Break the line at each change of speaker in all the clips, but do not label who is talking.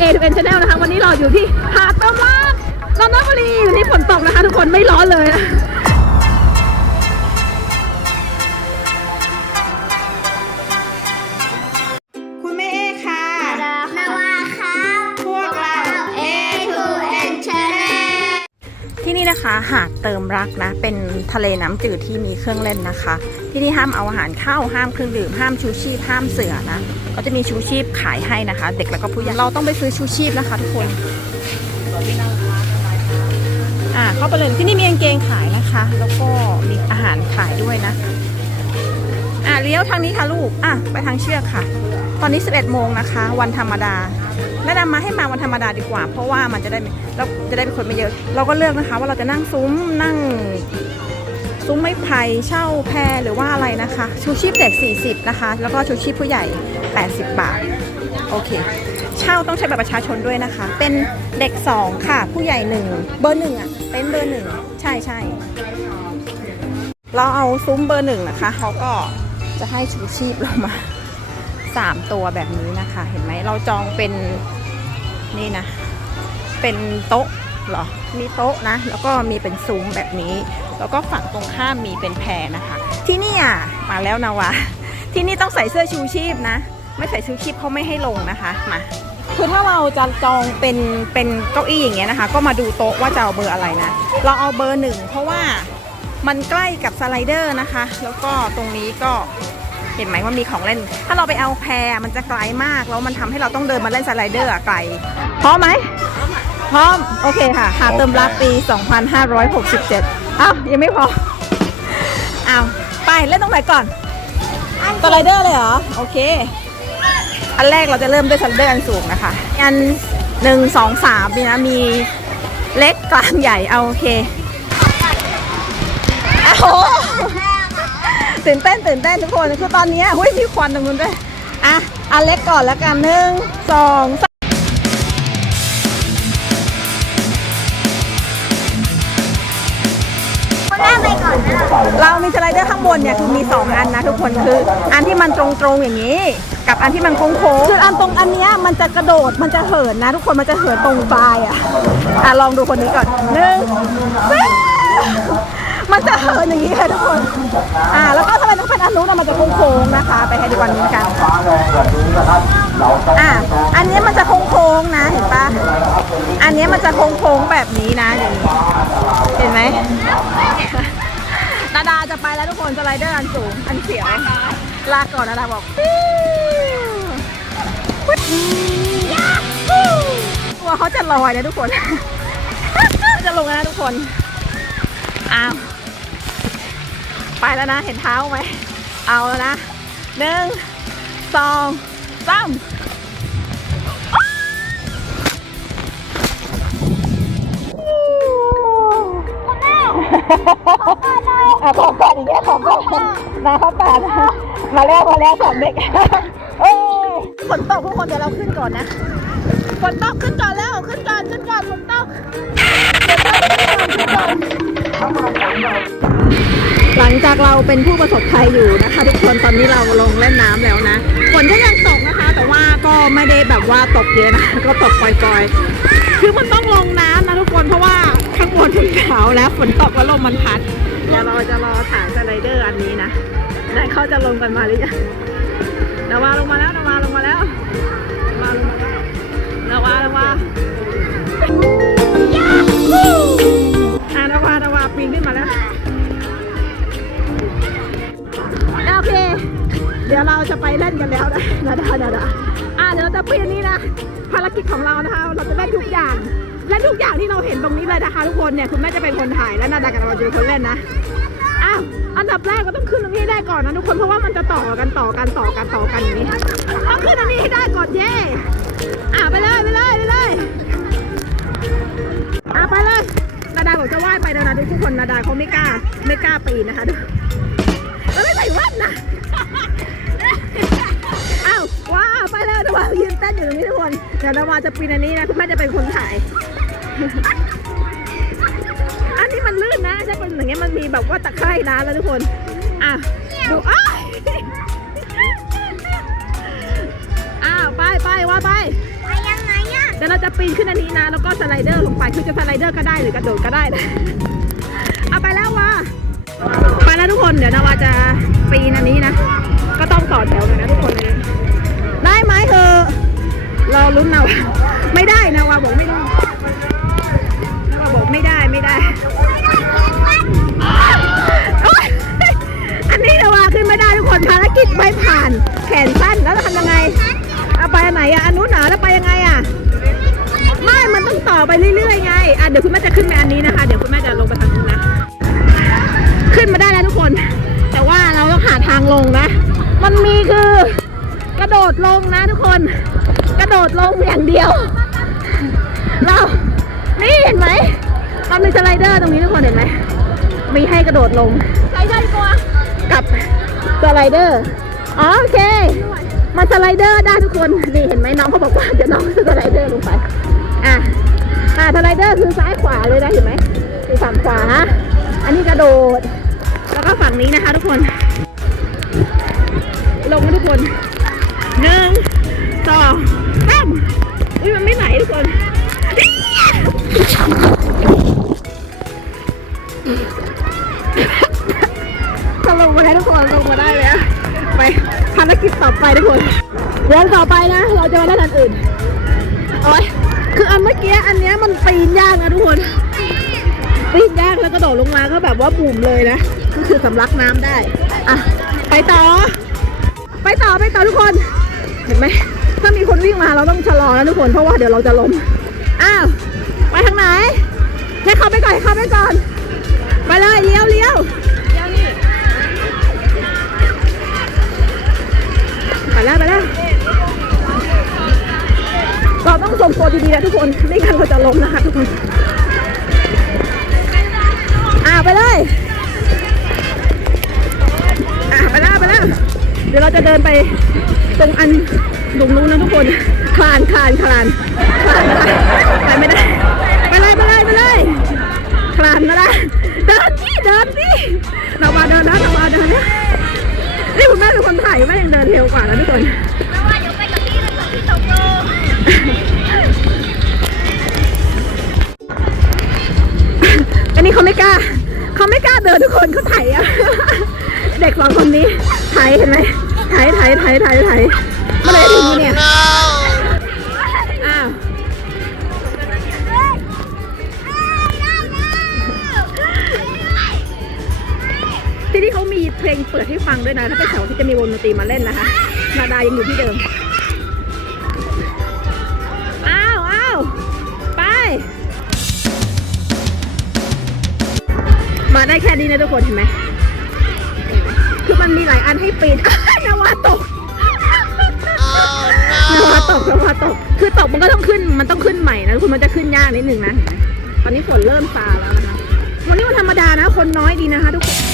A 2 N Channel นะคะ วันนี้เราอยู่ที่หาดติมลาดนนทบุรีวันนี้ฝนตกนะคะ ทุกคนไม่ร้อนเลยนะ
เติ
มรักนะ เป็นทะเลน้ำจืดที่มีเครื่องเล่นนะคะ ที่นี่ห้ามเอาอาหารเข้าห้ามเครื่องดื่มห้ามชูชีพห้ามเสือนะก็จะมีชูชีพขายให้นะคะ เด็กแล้วก็ผู้ใหญ่เราต้องไปซื้อชูชีพนะคะ ทุกคนอ่าเข้าไปเลยที่นี่มีกางเกงขายนะคะ แล้วก็มีอาหารขายด้วยนะอ่าเลี้ยวทางนี้ค่ะลูกอะไปทางเชือกค่ะ ตอนนี้ 11โมงนะคะ วันธรรมดา แนะนำมาให้มาวันธรรมดาดีกว่า เพราะว่ามันจะได้เราจะได้เป็นคนไม่เยอะ เราก็เลือกนะคะ ว่าเราจะนั่งซุ้มนั่งซุ้มไม้ไผ่เช่าแพหรือว่าอะไรนะคะ ชูชีพเด็ก 40 นะคะ แล้วก็ชูชีพผู้ใหญ่ 80 บาท โอเค เช่าต้องใช้บัตรประชาชนด้วยนะคะ เป็นเด็ก 2 ค่ะ ผู้ใหญ่ 1 เบอร์หนึ่งอะเต็นเบอร์หนึ่งใช่ใช่เราเอาซุ้มเบอร์หนึ่งนะคะเขาก็จะให้ชูชีพเรามาสามตัวแบบนี้นะคะ เห็นไหมเราจองเป็น นี่นะ เป็นโต๊ะเหรอ มีโต๊ะนะ แล้วก็มีเป็นซุ้มแบบนี้ แล้วก็ฝั่งตรงข้ามมีเป็นแพรนะคะ ที่นี่อะ มาแล้วนะวะ ที่นี่ต้องใส่เสื้อชูชีพนะ ไม่ใส่ชูชีพเขาไม่ให้ลงนะคะ มา คือถ้าเราจะจองเป็นเป็นเก้าอี้อย่างเงี้ยนะคะ ก็มาดูโต๊ะว่าจะเอาเบอร์อะไรนะ เราเอาเบอร์หนึ่งเพราะว่ามันใกล้กับสไลเดอร์นะคะ แล้วก็ตรงนี้ก็ เห็นไหมว่ามีของเล่น ถ้าเราไปเอาแพรมันจะไกลมากแล้วมันทำให้เราต้องเดินมาเล่นสไลเดอร์ไกลพร้อมไหมพร้อมโอเคค่ะหาเติมรับปี 2567อ้าวยังไม่พออ้าวไปเล่นตรงไหนก่อนสไลเดอร์เลยเหรอโอเค อันแรกเราจะเริ่มด้วยสไลเดอร์อันสูงนะคะอันหนึ่งสองสามนี่นะมีเล็กกลางใหญ่เอาโอเคอ้าว ตื่นเต้นตื่นเต้นทุกคน คือตอนนี้หุ้ยมีควันตรงนู้นด้วยอะอันเล็กก่อนแล้วกันหนึ่งสองสามเรามีสไลเดอร์ข้างบนเนี่ยคือมี 2 อันนะทุกคนคืออันที่มันตรงๆอย่างนี้ กับอันที่มันโค้งๆคืออันตรงอันเนี้ยมันจะกระโดดมันจะเหินนะ ทุกคนมันจะเหินตรงปลายอะอะลองดูคนนี้ก่อนหนึ่ง มันจะเหินอย่างนี้ค่ะทุกคน อ่า แล้วก็ถ้าเป็นต้องเป็นอันนู้นนะมันจะโค้งๆนะคะ ไปให้ดูวันนี้กันอ่าอันนี้มันจะโค้งๆนะ เห็นปะอันนี้มันจะโค้งๆแบบนี้นะอย่างนี้เห็นไหมดาดาจะไปแล้วทุกคนสไลเดอร์อันสูงอันเขียวลาก่อนดาดาบอกวัวเขาจะลอยนะทุกคน จะลงนะทุกคน อ้าว ไปแล้วนะ เห็นเท้าไหม เอาแล้วนะหนึ่งสองสามอะขอก่อนอีกแล้วขอก่อนมาเข้าป่านะมาแล้วมาแล้วสองเด็กเอ้ยฝนตกทุกคนเดี๋ยวเราขึ้นก่อนนะฝนตกขึ้นก่อนแล้วขึ้นก่อนขึ้นก่อนฝนตก เป็นผู้ประสบภัยอยู่นะคะ ทุกคนตอนนี้เราลงเล่นน้ำแล้วนะฝนก็ยังตกนะคะ แต่ว่าก็ไม่ได้แบบว่าตกเยอะนะก็ตกปล่อยๆ คือมันต้องลงน้ำนะทุกคนเพราะว่าข้างบนมันขาวแล้วฝนตกแล้วลมมันพัดเดี๋ยวเราจะรอถ่ายสไลเดอร์อันนี้นะได้เขาจะลงกันมาหรือยังนาวาลงมาแล้วนาวาลงมาแล้ว กอย่างที่เราเห็นตรงนี้เลยนะคะทุกคนเนี่ยคุณแม่จะเป็นคนถ่ายและนาดากับเราจะเป็นคนเล่นนะอ้าวอันดับแรกก็ต้องขึ้นตรงนี้ได้ก่อนนะทุกคนเพราะว่ามันจะต่อกันต่อกันต่อกันต่อกันอย่างนี้ต้องขึ้นตรงนี้ให้ได้ก่อนเย่อะไปเลยไปเลยไปเลยอะไปเลยนาดาบอกจะว่ายไปนาดาทุกคนนาดาเขาไม่กล้าไม่กล้าปีนนะคะดูเราไม่ใส่แว่นนะอ้าวว้าวไปเลยนาวายืนเต้นอยู่ตรงนี้ทุกคนเดี๋ยวนาวาจะปีนอันนี้นะคุณแม่จะเป็นคนถ่าย อันนี้มันลื่นนะถ้าเป็นอย่างเงี้ยมันมีแบบว่าตะไคร่นะแล้วทุกคน อะ ดูอ้าวอ้าวไปไปว่าไป
ไปยังไงอะ
จะปีนขึ้นอันนี้นะ แล้วก็สไลเดอร์ลงไปคือจะสไลเดอร์ก็ได้หรือกระโดดก็ได้นะเอาไปแล้วว่าไปแล้วทุกคนเดี๋ยวนาวาจะปีนอันนี้นะ ก็ต้องต่อแถวหน่อยนะทุกคนเลยได้ไหมเธอรอลุ้นนาวาไม่ได้นาวาบอกไม่ได้ ขึ้นไม่ได้ทุกคนภารกิจไม่ผ่านแขนสั้นแล้วจะทำยังไงเอาไปอันไหนอะอันนู้นเหรอแล้วไปยังไงอะไม่มันต้องต่อไปเรื่อยๆไงอะเดี๋ยวคุณแม่จะขึ้นไปอันนี้นะคะ เดี๋ยวคุณแม่จะลงไปทางนู้นนะ ขึ้นมาได้แล้วทุกคน แต่ว่าเราต้องหาทางลงนะ มันมีคือกระโดดลงนะทุกคน กระโดดลงอย่างเดียว เรานี่เห็นไหมมันมีสไลเดอร์ตรงนี้ทุกคนเห็นไหมมีให้กระโดดลงใช่ใช่ตัวกับ สไลเดอร์อ๋อโอเค มาสไลเดอร์ได้ทุกคนนี่เห็นไหมน้องเขาบอกว่าเดี๋ยวน้องสไลเดอร์ลงไปอะอะสไลเดอร์คือซ้ายขวาเลยนะเห็นไหมคือฝั่งขวา อันนี้กระโดด แล้วก็ฝั่งนี้นะคะ ทุกคน ลงทุกคนหนึ่งสองสามอุ้ยมันไม่ไหลทุกคน กิจต่อไปทุกคนเรื่องต่อไปนะ เราจะมาได้อันอื่นโอ้ยคืออันเมื่อกี้อันเนี้ยมันปีนยากนะทุกคน ปีนยากแล้วกระโดดลงมาก็แบบว่าบุ่มเลยนะ ก็คือสำลักน้ำได้ อะ ไปต่อ ไปต่อไปต่อทุกคน เห็นไหม ถ้ามีคนวิ่งมาเราต้องชะลอนะทุกคน เพราะว่าเดี๋ยวเราจะล้ม อ้าว ไปทางไหน ให้เข้าไปก่อนให้เข้าไปก่อน งทรงตัวดีๆนะทุกคน ไม่งั้นเราจะล้มนะคะทุกคน อ่าไปเลย อ่าไปแล้วไปแล้วเดี๋ยวเราจะเดินไปตรงอันตรงนู้นนะทุกคน คลานคลานคลานคลานไปไม่ได้ไปเลยไปเลยไปเลยคลานมาละเดินที่เดินที่เรามาเดินนะเรามาเดินนะนี่คุณแม่เป็นคนถ่ายแม่ยังเดินเร็วกว่านะทุกคน
แล้วว่าเดี๋ยวไปกับพี่เลยกับพี่ตกโล
อันนี้เขาไม่กล้า เขาไม่กล้าเดินทุกคนเขาไถอะเด็กสองคนนี้ไถเห็นไหมไถไถไถไถไถมาเลยถึงเนี่ยอ้าวที่นี่เขามีเพลงเปิดให้ฟังด้วยนะถ้าเป็นเสาร์อาที่จะมีวงดนตรีมาเล่นนะคะนาดายังอยู่ที่เดิม มาได้แค่นี้นะทุกคนเห็นไหมคือมันมีหลายอันให้ปีนนาวาตกนาวาตกนาวาตก คือตกมันก็ต้องขึ้น มันต้องขึ้นใหม่นะทุกคนมันจะขึ้นยากนิดนึงนะเห็นไหมตอนนี้ฝนเริ่มซาแล้วนะคะวันนี้วันธรรมดานะ คนน้อยดีนะคะทุกคน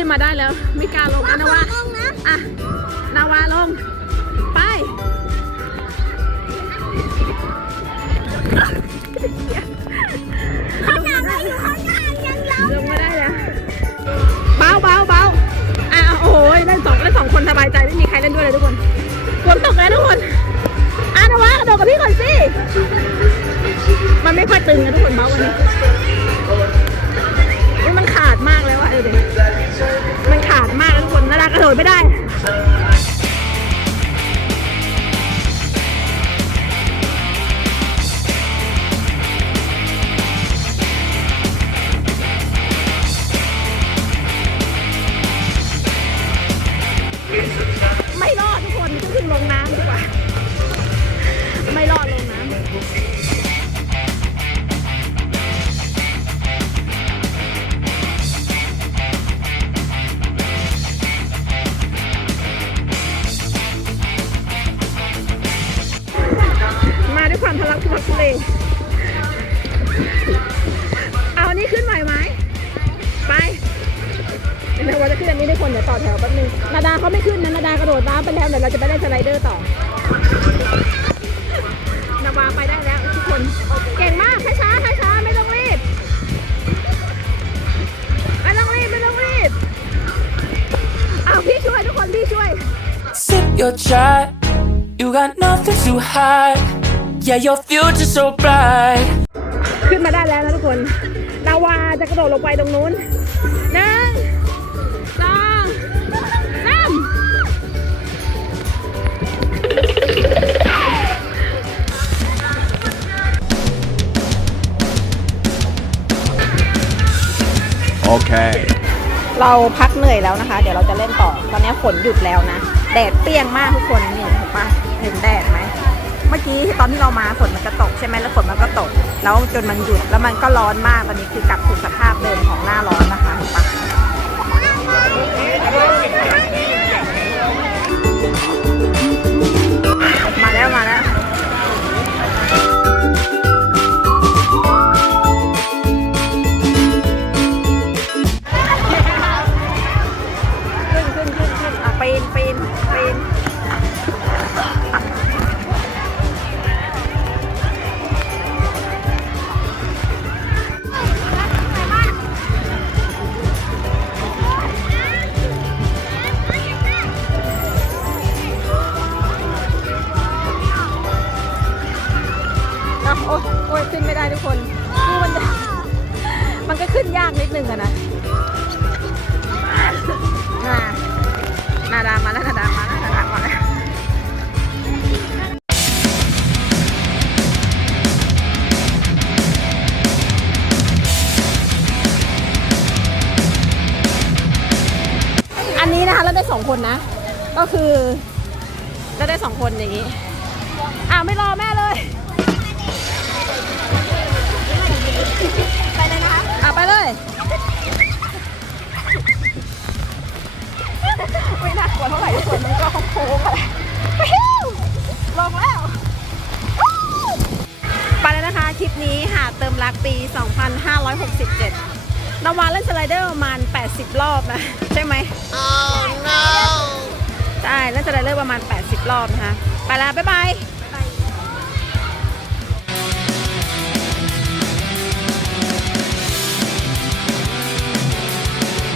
ขึ้นมาได้แล้วไม่กล้าลงอะนาวาอะนาวาลง ไป
ข้างหน้าเราอยู่ข้างหน้ายังเรา
ลงมาได้แล้วเบาเบาเบาอะโอ้ยเล่นสองเล่นสองคนสบายใจไม่มีใครเล่นด้วยเลยทุกคนฝนตกแล้วทุกคนอะนาวากระโดดกับพี่ก่อนสิมันไม่ค่อยตึงนะทุกคนเบาวันนี้อุ๊ยมันขาดมากแล้วอะเออเดี๋ยว ระโดดไม่ได้ เอา
อันนี้ขึ้นไหวไหมไปเดี๋ยวว่าจะขึ้นอันนี้ได้คนเดี๋ยวต่อแถวแป๊บนึงนาดาเขาไม่ขึ้นนะนาดากระโดดน้ำไปแล้วเดี๋ยวเราจะไปเล่นสไลเดอร์ต่อนาวาไปได้แล้วทุกคนเก่งมากช้าๆช้าๆไม่ต้องรีบไม่ต้องรีบไม่ต้องรีบอ้าวพี่ช่วยทุกคนพี่ช่วย
Sip your chai, you got nothing to hide. Yeah, your future's so bright.
ขึ้นมาได้แล้วนะทุกคนดาวาจะกระโดดลงไปตรงนู้นหนึ่งสองสาม
Okay.
เราพักเหนื่อยแล้วนะคะ เดี๋ยวเราจะเล่นต่อ ตอนนี้ฝนหยุดแล้วนะ แดดเปรี้ยงมากทุกคนนี่เห็นปะเห็นแดดไหม เมื่อกี้ตอนที่เรามาฝนมันก็ตกใช่ไหมแล้วฝนมันก็ตก แล้วจนมันหยุดแล้วมันก็ร้อนมากตอนนี้คือกลับสู่สภาพเดิมของหน้าร้อนนะคะเห็นปะมาแล้วมาแล้ว ได้ทุกคนคือมันจะมันก็ขึ้นยากนิดนึงอะนะนานาดามาแล้วนาดามาแล้วนาดามาแล้วอันนี้นะคะเราได้สองคนนะ ก็คือเราได้สองคนอย่างนี้อ้าวไม่รอแม่เลย ไปเลยนะคะอะไปเลยไม่น่ากลัวเท่าไหร่ทุกคนมันก็โค้งๆไปลงแล้วไปแล้วนะคะคลิปนี้หาดเติมรักปี 2567นาวาเล่นสไลเดอร์ประมาณ 80 รอบนะ ใช่ไหม oh no ใช่เล่นสไลเดอร์ประมาณ 80 รอบนะคะ ไปแล้ว บ๊ายบาย